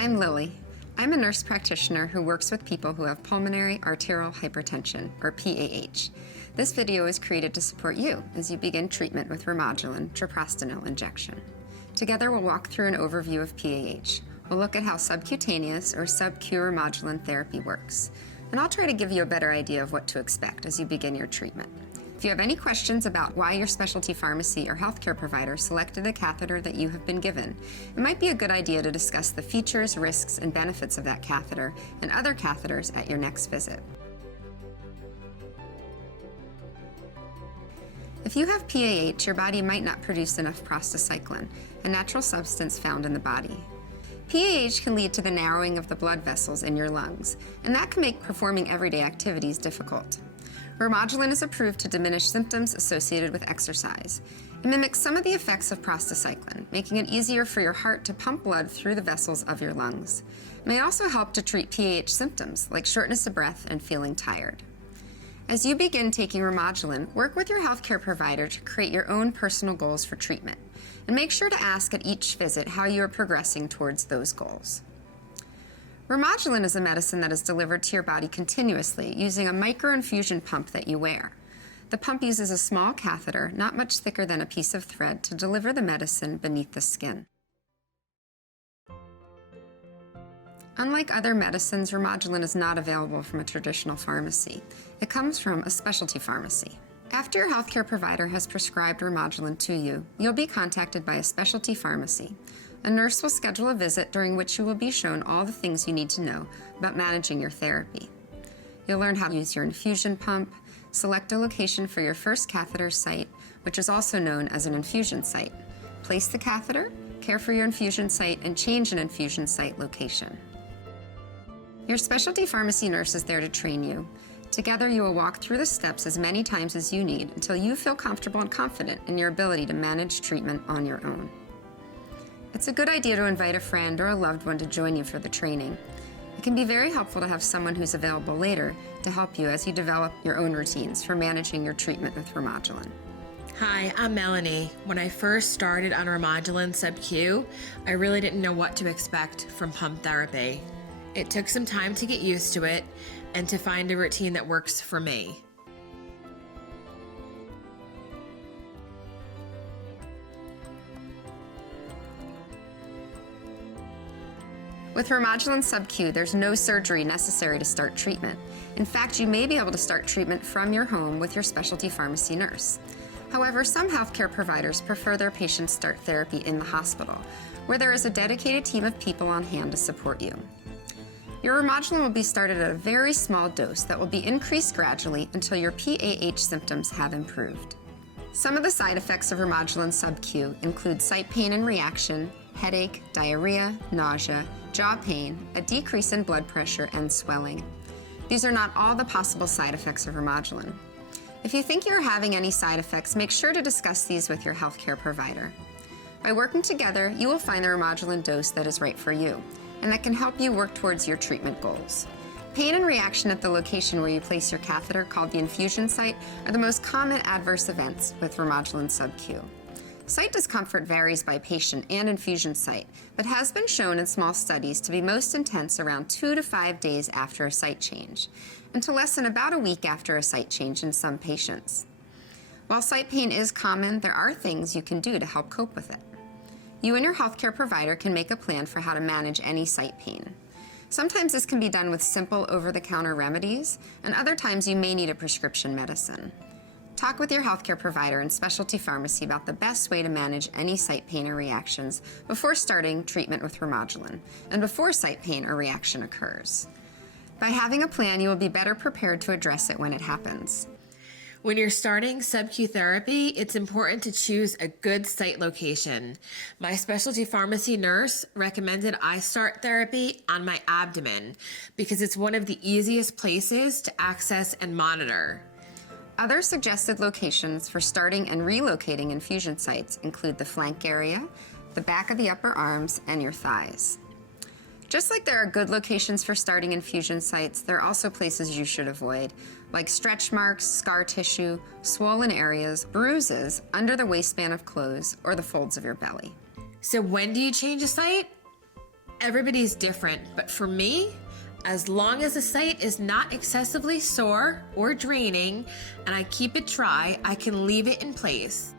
I'm Lily. I'm a nurse practitioner who works with people who have pulmonary arterial hypertension, or PAH. This video is created to support you as you begin treatment with Remodulin treprostinil injection. Together we'll walk through an overview of PAH. We'll look at how subcutaneous or sub-Q Remodulin therapy works. And I'll try to give you a better idea of what to expect as you begin your treatment. If you have any questions about why your specialty pharmacy or healthcare provider selected the catheter that you have been given, it might be a good idea to discuss the features, risks, and benefits of that catheter and other catheters at your next visit. If you have PAH, your body might not produce enough prostacyclin, a natural substance found in the body. PAH can lead to the narrowing of the blood vessels in your lungs, and that can make performing everyday activities difficult. Remodulin is approved to diminish symptoms associated with exercise. It mimics some of the effects of prostacyclin, making it easier for your heart to pump blood through the vessels of your lungs. It may also help to treat PAH symptoms like shortness of breath and feeling tired. As you begin taking Remodulin, work with your healthcare provider to create your own personal goals for treatment, and make sure to ask at each visit how you are progressing towards those goals. Remodulin is a medicine that is delivered to your body continuously using a micro-infusion pump that you wear. The pump uses a small catheter, not much thicker than a piece of thread, to deliver the medicine beneath the skin. Unlike other medicines, Remodulin is not available from a traditional pharmacy. It comes from a specialty pharmacy. After your healthcare provider has prescribed Remodulin to you, you'll be contacted by a specialty pharmacy. A nurse will schedule a visit during which you will be shown all the things you need to know about managing your therapy. You'll learn how to use your infusion pump, select a location for your first catheter site, which is also known as an infusion site, place the catheter, care for your infusion site, and change an infusion site location. Your specialty pharmacy nurse is there to train you. Together you will walk through the steps as many times as you need until you feel comfortable and confident in your ability to manage treatment on your own. It's a good idea to invite a friend or a loved one to join you for the training. It can be very helpful to have someone who's available later to help you as you develop your own routines for managing your treatment with Remodulin. Hi, I'm Melanie. When I first started on Remodulin sub-Q, I really didn't know what to expect from pump therapy. It took some time to get used to it and to find a routine that works for me. With Remodulin sub-Q, there's no surgery necessary to start treatment. In fact, you may be able to start treatment from your home with your specialty pharmacy nurse. However, some healthcare providers prefer their patients start therapy in the hospital, where there is a dedicated team of people on hand to support you. Your Remodulin will be started at a very small dose that will be increased gradually until your PAH symptoms have improved. Some of the side effects of Remodulin sub-Q include site pain and reaction, headache, diarrhea, nausea, jaw pain, a decrease in blood pressure, and swelling. These are not all the possible side effects of Remodulin. If you think you're having any side effects, make sure to discuss these with your healthcare provider. By working together, you will find the Remodulin dose that is right for you, and that can help you work towards your treatment goals. Pain and reaction at the location where you place your catheter, called the infusion site, are the most common adverse events with Remodulin sub-Q. Site discomfort varies by patient and infusion site, but has been shown in small studies to be most intense around 2 to 5 days after a site change, and to lessen about a week after a site change in some patients. While site pain is common, there are things you can do to help cope with it. You and your healthcare provider can make a plan for how to manage any site pain. Sometimes this can be done with simple over-the-counter remedies, and other times you may need a prescription medicine. Talk with your healthcare provider and specialty pharmacy about the best way to manage any site pain or reactions before starting treatment with Remodulin and before site pain or reaction occurs. By having a plan, you will be better prepared to address it when it happens. When you're starting sub-Q therapy, it's important to choose a good site location. My specialty pharmacy nurse recommended I start therapy on my abdomen because it's one of the easiest places to access and monitor. Other suggested locations for starting and relocating infusion sites include the flank area, the back of the upper arms, and your thighs. Just like there are good locations for starting infusion sites, there are also places you should avoid, like stretch marks, scar tissue, swollen areas, bruises under the waistband of clothes, or the folds of your belly. So when do you change a site? Everybody's different, but for me, as long as the site is not excessively sore or draining and I keep it dry, I can leave it in place.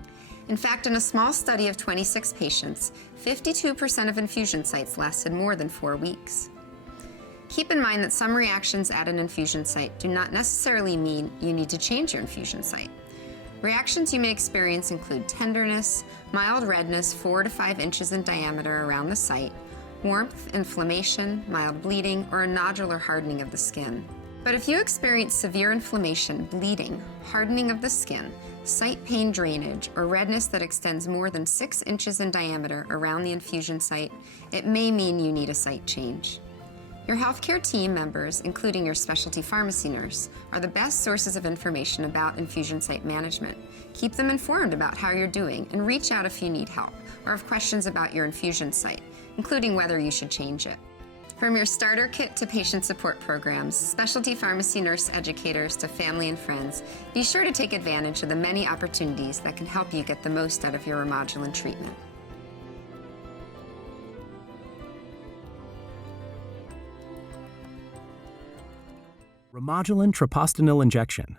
In fact, in a small study of 26 patients, 52% of infusion sites lasted more than 4 weeks. Keep in mind that some reactions at an infusion site do not necessarily mean you need to change your infusion site. Reactions you may experience include tenderness, mild redness 4 to 5 inches in diameter around the site, warmth, inflammation, mild bleeding, or a nodular hardening of the skin. But if you experience severe inflammation, bleeding, hardening of the skin, site pain drainage, or redness that extends more than 6 inches in diameter around the infusion site, it may mean you need a site change. Your healthcare team members, including your specialty pharmacy nurse, are the best sources of information about infusion site management. Keep them informed about how you're doing and reach out if you need help or have questions about your infusion site, including whether you should change it. From your starter kit to patient support programs, specialty pharmacy nurse educators to family and friends, be sure to take advantage of the many opportunities that can help you get the most out of your Remodulin treatment. Remodulin treprostinil injection.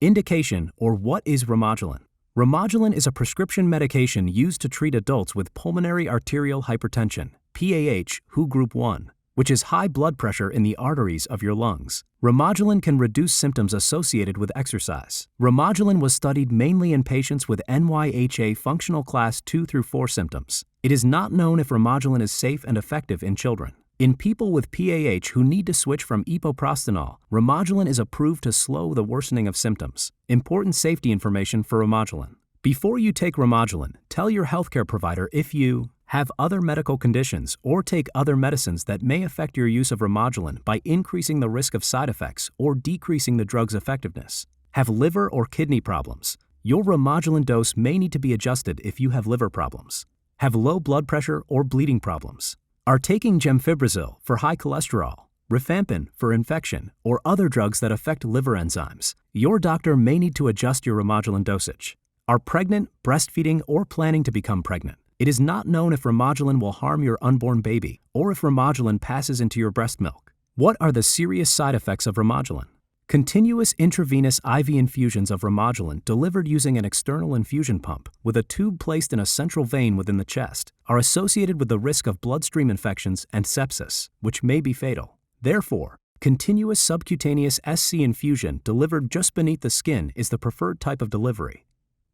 Indication, or what is Remodulin? Remodulin is a prescription medication used to treat adults with pulmonary arterial hypertension, PAH, WHO Group 1, which is high blood pressure in the arteries of your lungs. Remodulin can reduce symptoms associated with exercise. Remodulin was studied mainly in patients with NYHA functional class 2 through 4 symptoms. It is not known if Remodulin is safe and effective in children. In people with PAH who need to switch from epoprostenol, Remodulin is approved to slow the worsening of symptoms. Important safety information for Remodulin. Before you take Remodulin, tell your healthcare provider if you have other medical conditions or take other medicines that may affect your use of Remodulin by increasing the risk of side effects or decreasing the drug's effectiveness. Have liver or kidney problems. Your Remodulin dose may need to be adjusted if you have liver problems. Have low blood pressure or bleeding problems. Are taking gemfibrozil for high cholesterol, rifampin for infection, or other drugs that affect liver enzymes. Your doctor may need to adjust your Remodulin dosage. Are pregnant, breastfeeding, or planning to become pregnant. It is not known if Remodulin will harm your unborn baby or if Remodulin passes into your breast milk. What are the serious side effects of Remodulin? Continuous intravenous IV infusions of Remodulin delivered using an external infusion pump with a tube placed in a central vein within the chest are associated with the risk of bloodstream infections and sepsis, which may be fatal. Therefore, continuous subcutaneous SC infusion delivered just beneath the skin is the preferred type of delivery.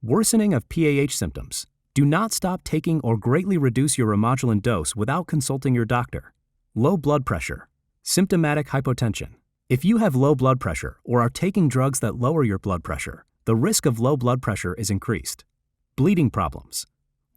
Worsening of PAH symptoms. Do not stop taking or greatly reduce your Remodulin dose without consulting your doctor. Low blood pressure. Symptomatic hypotension. If you have low blood pressure or are taking drugs that lower your blood pressure, the risk of low blood pressure is increased. Bleeding problems.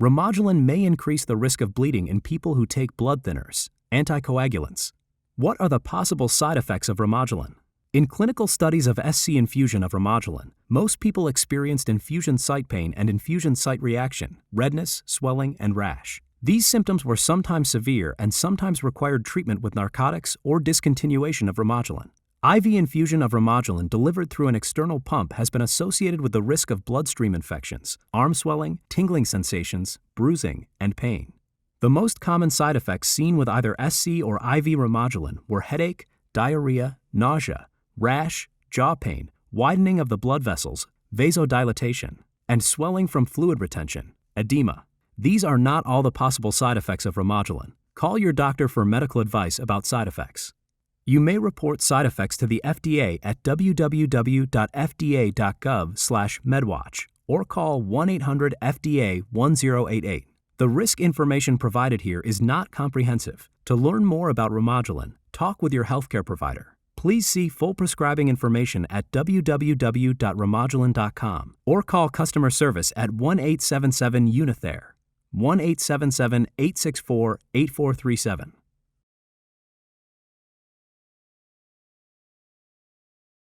Remodulin may increase the risk of bleeding in people who take blood thinners, anticoagulants. What are the possible side effects of Remodulin? In clinical studies of SC infusion of Remodulin, most people experienced infusion site pain and infusion site reaction, redness, swelling, and rash. These symptoms were sometimes severe and sometimes required treatment with narcotics or discontinuation of Remodulin. IV infusion of Remodulin delivered through an external pump has been associated with the risk of bloodstream infections, arm swelling, tingling sensations, bruising, and pain. The most common side effects seen with either SC or IV Remodulin were headache, diarrhea, nausea, rash, jaw pain, widening of the blood vessels, vasodilation, and swelling from fluid retention, edema. These are not all the possible side effects of Remodulin. Call your doctor for medical advice about side effects. You may report side effects to the FDA at www.fda.gov/medwatch or call 1-800-FDA-1088. The risk information provided here is not comprehensive. To learn more about Remodulin, talk with your healthcare provider. Please see full prescribing information at www.remodulin.com or call customer service at 1-877-UNITHER, 1-877-864-8437.